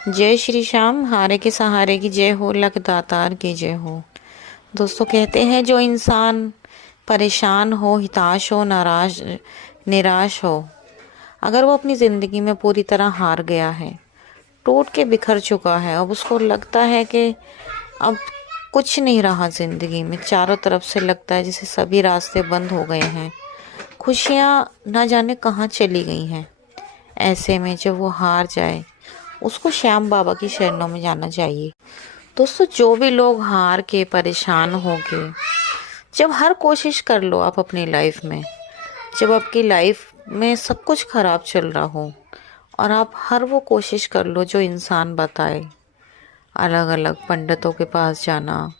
जय श्री श्याम, हारे के सहारे की जय हो, लख दातार की जय हो। दोस्तों, कहते हैं जो इंसान परेशान हो, हिताश हो, नाराज निराश हो, अगर वो अपनी ज़िंदगी में पूरी तरह हार गया है, टूट के बिखर चुका है, अब उसको लगता है कि अब कुछ नहीं रहा ज़िंदगी में, चारों तरफ से लगता है जैसे सभी रास्ते बंद हो गए हैं, खुशियाँ ना जाने कहाँ चली गई हैं। ऐसे में जब वो हार जाए, उसको श्याम बाबा की शरणों में जाना चाहिए। दोस्तों, जो भी लोग हार के परेशान हो गए, जब हर कोशिश कर लो आप अपनी लाइफ में, जब आपकी लाइफ में सब कुछ खराब चल रहा हो और आप हर वो कोशिश कर लो जो इंसान बताए, अलग अलग पंडितों के पास जाना,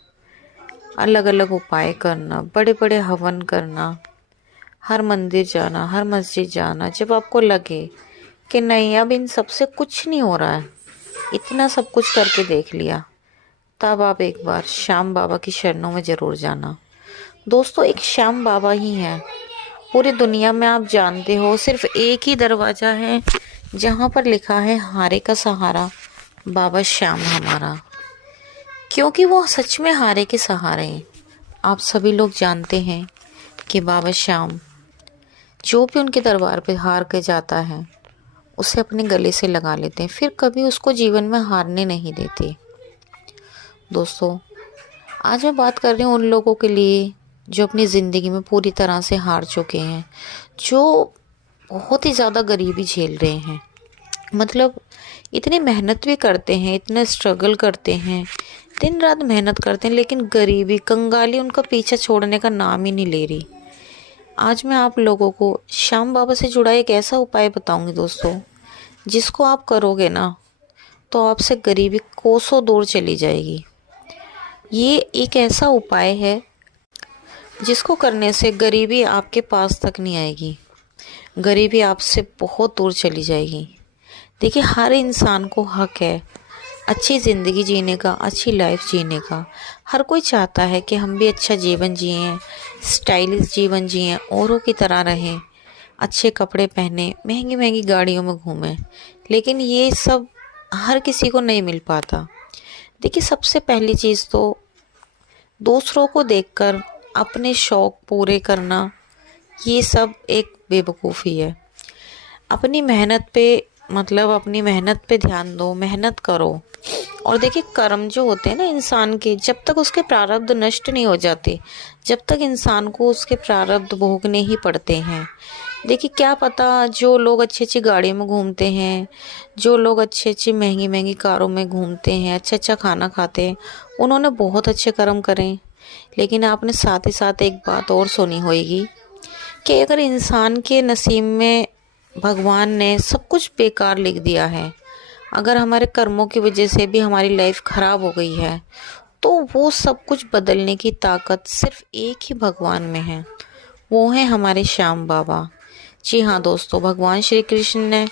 अलग अलग उपाय करना, बड़े बड़े हवन करना, हर मंदिर जाना, हर मस्जिद जाना, जब आपको लगे कि नहीं अब इन सब से कुछ नहीं हो रहा है, इतना सब कुछ करके देख लिया, तब आप एक बार श्याम बाबा की शरणों में ज़रूर जाना। दोस्तों, एक श्याम बाबा ही है पूरी दुनिया में, आप जानते हो सिर्फ एक ही दरवाज़ा है जहाँ पर लिखा है हारे का सहारा बाबा श्याम हमारा, क्योंकि वो सच में हारे के सहारे हैं। आप सभी लोग जानते हैं कि बाबा श्याम जो भी उनके दरबार पे हार के जाता है उसे अपने गले से लगा लेते हैं, फिर कभी उसको जीवन में हारने नहीं देते। दोस्तों, आज मैं बात कर रही हूँ उन लोगों के लिए जो अपनी ज़िंदगी में पूरी तरह से हार चुके हैं, जो बहुत ही ज़्यादा गरीबी झेल रहे हैं, मतलब इतनी मेहनत भी करते हैं, इतने स्ट्रगल करते हैं, दिन रात मेहनत करते हैं, लेकिन गरीबी कंगाली उनका पीछा छोड़ने का नाम ही नहीं ले रही। आज मैं आप लोगों को श्याम बाबा से जुड़ा एक ऐसा उपाय बताऊंगी दोस्तों, जिसको आप करोगे ना तो आपसे गरीबी कोसों दूर चली जाएगी। ये एक ऐसा उपाय है जिसको करने से गरीबी आपके पास तक नहीं आएगी, गरीबी आपसे बहुत दूर चली जाएगी। देखिए, हर इंसान को हक है अच्छी ज़िंदगी जीने का, अच्छी लाइफ जीने का। हर कोई चाहता है कि हम भी अच्छा जीवन जिएं, स्टाइलिश जीवन जिएं, औरों की तरह रहें, अच्छे कपड़े पहने, महंगी महंगी गाड़ियों में घूमें, लेकिन ये सब हर किसी को नहीं मिल पाता। देखिए, सबसे पहली चीज़ तो दूसरों को देखकर अपने शौक़ पूरे करना, ये सब एक बेवकूफ़ी है। अपनी मेहनत पे, मतलब अपनी मेहनत पे ध्यान दो, मेहनत करो। और देखिए, कर्म जो होते हैं ना इंसान के, जब तक उसके प्रारब्ध नष्ट नहीं हो जाते, जब तक इंसान को उसके प्रारब्ध भोगने ही पड़ते हैं। देखिए, क्या पता जो लोग अच्छी अच्छी गाड़ियों में घूमते हैं, जो लोग अच्छी अच्छी महंगी महंगी कारों में घूमते हैं, अच्छा अच्छा खाना खाते हैं, उन्होंने बहुत अच्छे कर्म करें। लेकिन आपने साथ ही साथ एक बात और सुनी होगी कि अगर इंसान के नसीब में भगवान ने सब कुछ बेकार लिख दिया है, अगर हमारे कर्मों की वजह से भी हमारी लाइफ ख़राब हो गई है, तो वो सब कुछ बदलने की ताकत सिर्फ एक ही भगवान में है, वो है हमारे श्याम बाबा। जी हाँ दोस्तों, भगवान श्री कृष्ण ने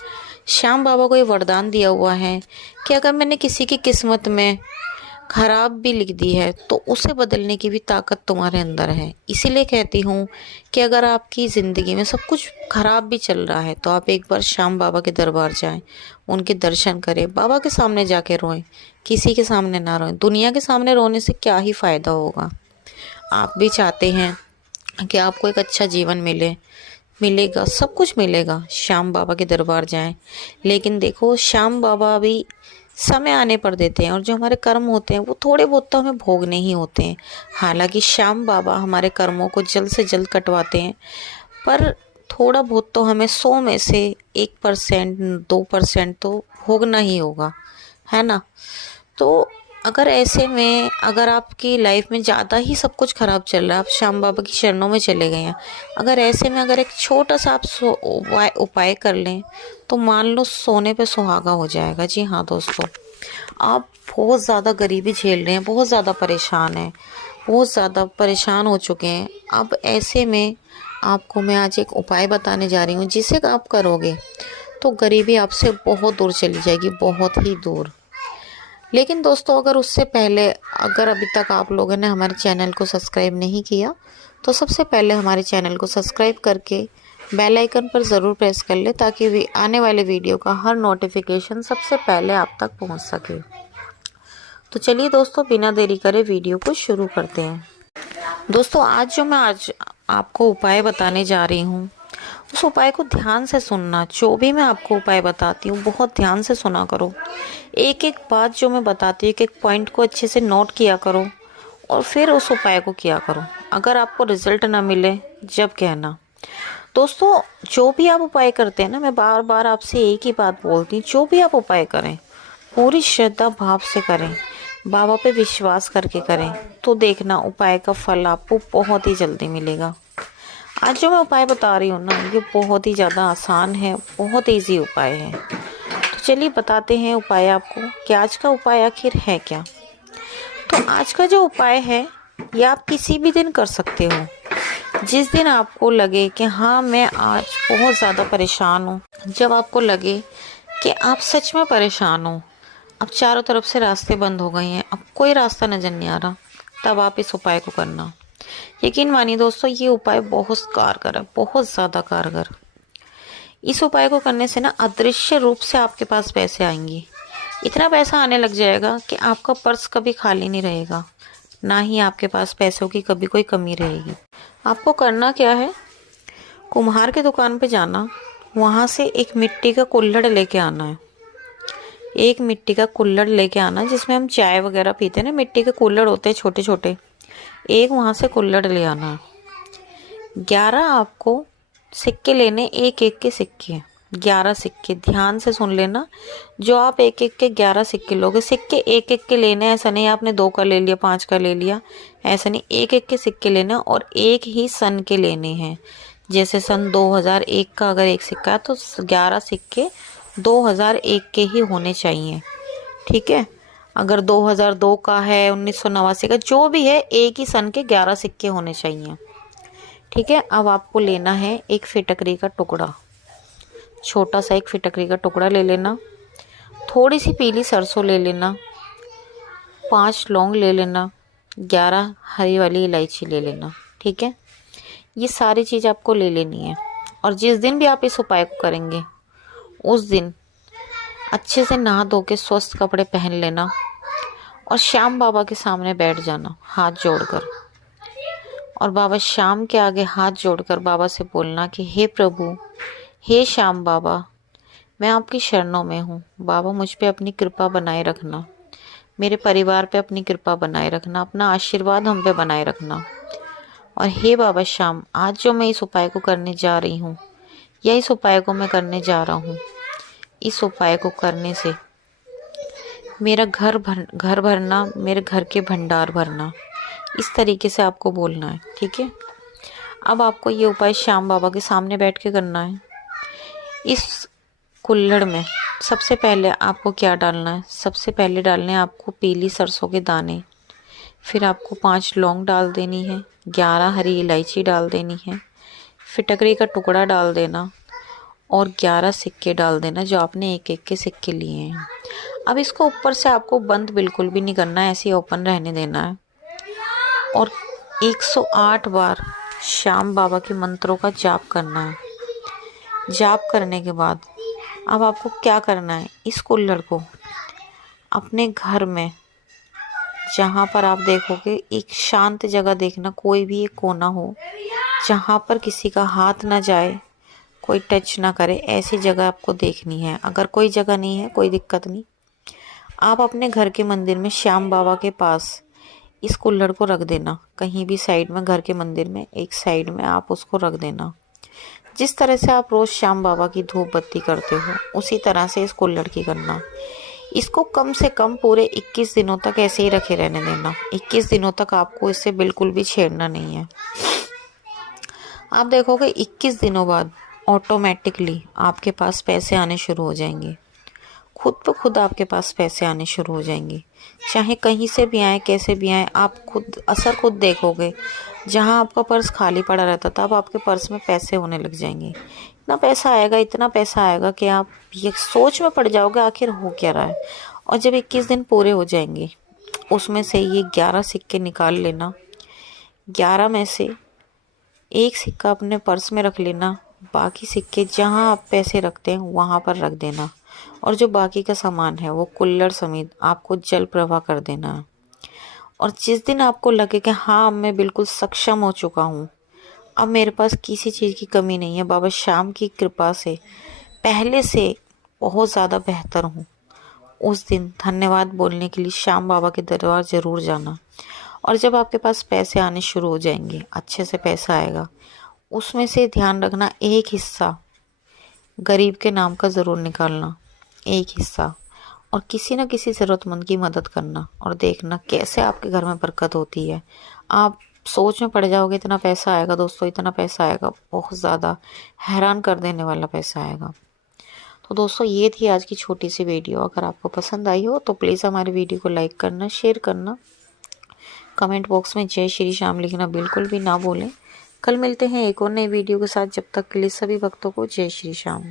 श्याम बाबा को ये वरदान दिया हुआ है कि अगर मैंने किसी की किस्मत में खराब भी लिख दी है तो उसे बदलने की भी ताकत तुम्हारे अंदर है। इसीलिए कहती हूँ कि अगर आपकी ज़िंदगी में सब कुछ खराब भी चल रहा है तो आप एक बार श्याम बाबा के दरबार जाएं, उनके दर्शन करें, बाबा के सामने जाके रोएं, किसी के सामने ना रोएं। दुनिया के सामने रोने से क्या ही फ़ायदा होगा। आप भी चाहते हैं कि आपको एक अच्छा जीवन मिलेगा, सब कुछ मिलेगा, श्याम बाबा के दरबार जाएं। लेकिन देखो, श्याम बाबा भी समय आने पर देते हैं, और जो हमारे कर्म होते हैं वो थोड़े बहुत तो हमें भोगने ही होते हैं। हालांकि श्याम बाबा हमारे कर्मों को जल्द से जल्द कटवाते हैं, पर थोड़ा बहुत तो हमें 100 में से 1%, 2% तो भोगना ही होगा, है ना। तो अगर ऐसे में, अगर आपकी लाइफ में ज़्यादा ही सब कुछ ख़राब चल रहा है, आप श्याम बाबा की शरणों में चले गए हैं, अगर ऐसे में अगर एक छोटा सा आप उपाय कर लें तो मान लो सोने पे सुहागा हो जाएगा। जी हाँ दोस्तों, आप बहुत ज़्यादा गरीबी झेल रहे हैं, बहुत ज़्यादा परेशान हैं, बहुत ज़्यादा परेशान हो चुके हैं। अब ऐसे में आपको मैं आज एक उपाय बताने जा रही हूँ, जिसे आप करोगे तो गरीबी आपसे बहुत दूर चली जाएगी, बहुत ही दूर। लेकिन दोस्तों, अगर उससे पहले, अगर अभी तक आप लोगों ने हमारे चैनल को सब्सक्राइब नहीं किया तो सबसे पहले हमारे चैनल को सब्सक्राइब करके बेल आइकन पर ज़रूर प्रेस कर ले ताकि आने वाले वीडियो का हर नोटिफिकेशन सबसे पहले आप तक पहुंच सके। तो चलिए दोस्तों, बिना देरी करे वीडियो को शुरू करते हैं। दोस्तों, आज आपको उपाय बताने जा रही हूँ, उस उपाय को ध्यान से सुनना। जो भी मैं आपको उपाय बताती हूँ बहुत ध्यान से सुना करो। एक एक बात जो मैं बताती हूँ, एक एक पॉइंट को अच्छे से नोट किया करो और फिर उस उपाय को किया करो। अगर आपको रिजल्ट ना मिले जब कहना। दोस्तों, जो भी आप उपाय करते हैं ना, मैं बार बार आपसे एक ही बात बोलती हूँ, जो भी आप उपाय करें पूरी श्रद्धा भाव से करें, बाबा पे विश्वास करके करें, तो देखना उपाय का फल आपको बहुत ही जल्दी मिलेगा। आज जो मैं उपाय बता रही हूँ ना, ये बहुत ही ज़्यादा आसान है, बहुत ईजी उपाय है। तो चलिए बताते हैं उपाय आपको कि आज का उपाय आखिर है क्या। तो आज का जो उपाय है ये आप किसी भी दिन कर सकते हो। जिस दिन आपको लगे कि हाँ मैं आज बहुत ज़्यादा परेशान हूँ, जब आपको लगे कि आप सच में परेशान हो, अब चारों तरफ से रास्ते बंद हो गए हैं, अब कोई रास्ता नज़र नहीं आ रहा, तब आप इस उपाय को करना। यकीन मानिए दोस्तों, ये उपाय बहुत कारगर है, बहुत ज़्यादा कारगर। इस उपाय को करने से ना अदृश्य रूप से आपके पास पैसे आएंगे। इतना पैसा आने लग जाएगा कि आपका पर्स कभी खाली नहीं रहेगा, ना ही आपके पास पैसों की कभी कोई कमी रहेगी। आपको करना क्या है, कुम्हार की दुकान पे जाना, वहाँ से एक मिट्टी का कुल्हड़ लेके आना है। एक मिट्टी का कुल्हड़ लेके आना जिसमें हम चाय वगैरह पीते हैं ना, मिट्टी के कुल्हड़ होते हैं छोटे छोटे, एक वहाँ से कुल्हड़ ले आना। 11 आपको सिक्के लेने, एक एक के सिक्के, 11 सिक्के। ध्यान से सुन लेना, जो आप एक एक के 11 सिक्के लोगे, सिक्के एक एक के लेने, ऐसा नहीं आपने 2 का ले लिया 5 का ले लिया, ऐसा नहीं, एक एक के सिक्के लेना और एक ही सन के लेने हैं। जैसे सन 2001 का अगर एक सिक्का तो 11 सिक्के 2001 के ही होने चाहिए, ठीक है। अगर 2002 का है, 1989 का, जो भी है, एक ही सन के 11 सिक्के होने चाहिए, ठीक है। अब आपको लेना है एक फिटकरी का टुकड़ा, छोटा सा एक फिटकरी का टुकड़ा ले लेना, थोड़ी सी पीली सरसों ले लेना, 5 लौंग ले लेना, 11 हरी वाली इलायची ले लेना, ठीक है। ये सारी चीज़ आपको ले लेनी है। और जिस दिन भी आप इस उपाय को करेंगे उस दिन अच्छे से नहा धो के स्वस्थ कपड़े पहन लेना और श्याम बाबा के सामने बैठ जाना हाथ जोड़कर, और बाबा श्याम के आगे हाथ जोड़कर बाबा से बोलना कि हे प्रभु, हे श्याम बाबा, मैं आपकी शरणों में हूँ। बाबा मुझ पे अपनी कृपा बनाए रखना, मेरे परिवार पे अपनी कृपा बनाए रखना, अपना आशीर्वाद हम पे बनाए रखना। और हे बाबा श्याम, आज जो मैं इस उपाय को करने जा रही हूँ या इस उपाय को मैं करने जा रहा हूँ, इस उपाय को करने से मेरा घर भरना, मेरे घर के भंडार भरना, इस तरीके से आपको बोलना है, ठीक है। अब आपको ये उपाय श्याम बाबा के सामने बैठ के करना है। इस कुल्हड़ में सबसे पहले आपको क्या डालना है, सबसे पहले डालने हैं आपको पीली सरसों के दाने, फिर आपको 5 लौंग डाल देनी है, 11 हरी इलायची डाल देनी है, फिटकरी का टुकड़ा डाल देना और 11 सिक्के डाल देना, जो आपने एक एक के सिक्के लिए हैं। अब इसको ऊपर से आपको बंद बिल्कुल भी नहीं करना है, ऐसे ही ओपन रहने देना है। और 108 बार श्याम बाबा के मंत्रों का जाप करना है। जाप करने के बाद अब आपको क्या करना है, इस कुल्हड़ को अपने घर में, जहाँ पर आप देखोगे, एक शांत जगह देखना, कोई भी एक कोना हो जहाँ पर किसी का हाथ ना जाए, कोई टच ना करे, ऐसी जगह आपको देखनी है। अगर कोई जगह नहीं है कोई दिक्कत नहीं, आप अपने घर के मंदिर में श्याम बाबा के पास इस कुल्हड़ को रख देना, कहीं भी साइड में, घर के मंदिर में एक साइड में आप उसको रख देना। जिस तरह से आप रोज़ श्याम बाबा की धूप बत्ती करते हो उसी तरह से इस कुल्हड़ की करना। इसको कम से कम पूरे 21 दिनों तक ऐसे ही रखे रहने देना। 21 दिनों तक आपको इससे बिल्कुल भी छेड़ना नहीं है। आप देखोगे 21 दिनों बाद ऑटोमेटिकली आपके पास पैसे आने शुरू हो जाएंगे, खुद ब खुद आपके पास पैसे आने शुरू हो जाएंगे, चाहे कहीं से भी आए, कैसे भी आए, आप खुद असर खुद देखोगे। जहां आपका पर्स खाली पड़ा रहता था, अब आपके पर्स में पैसे होने लग जाएंगे। इतना पैसा आएगा, इतना पैसा आएगा कि आप ये सोच में पड़ जाओगे आखिर हो क्या रहा है। और जब 21 दिन पूरे हो जाएंगे, उसमें से ये 11 सिक्के निकाल लेना, 11 में से एक सिक्का अपने पर्स में रख लेना बाकी सिक्के जहाँ आप पैसे रखते हैं वहाँ पर रख देना, और जो बाकी का सामान है वो कुल्हड़ समेत आपको जल प्रवाह कर देना है। और जिस दिन आपको लगे कि हाँ अब मैं बिल्कुल सक्षम हो चुका हूँ, अब मेरे पास किसी चीज़ की कमी नहीं है, बाबा श्याम की कृपा से पहले से बहुत ज़्यादा बेहतर हूँ, उस दिन धन्यवाद बोलने के लिए श्याम बाबा के दरबार ज़रूर जाना। और जब आपके पास पैसे आने शुरू हो जाएंगे, अच्छे से पैसा आएगा, उसमें से ध्यान रखना एक हिस्सा गरीब के नाम का ज़रूर निकालना, एक हिस्सा, और किसी न किसी ज़रूरतमंद की मदद करना, और देखना कैसे आपके घर में बरकत होती है। आप सोच में पड़ जाओगे, इतना पैसा आएगा दोस्तों, इतना पैसा आएगा, बहुत ज़्यादा हैरान कर देने वाला पैसा आएगा। तो दोस्तों ये थी आज की छोटी सी वीडियो। अगर आपको पसंद आई हो तो प्लीज़ हमारी वीडियो को लाइक करना, शेयर करना, कमेंट बॉक्स में जय श्री श्याम लिखना बिल्कुल भी ना भूलें। कल मिलते हैं एक और नई वीडियो के साथ, जब तक के लिए सभी भक्तों को जय श्री श्याम।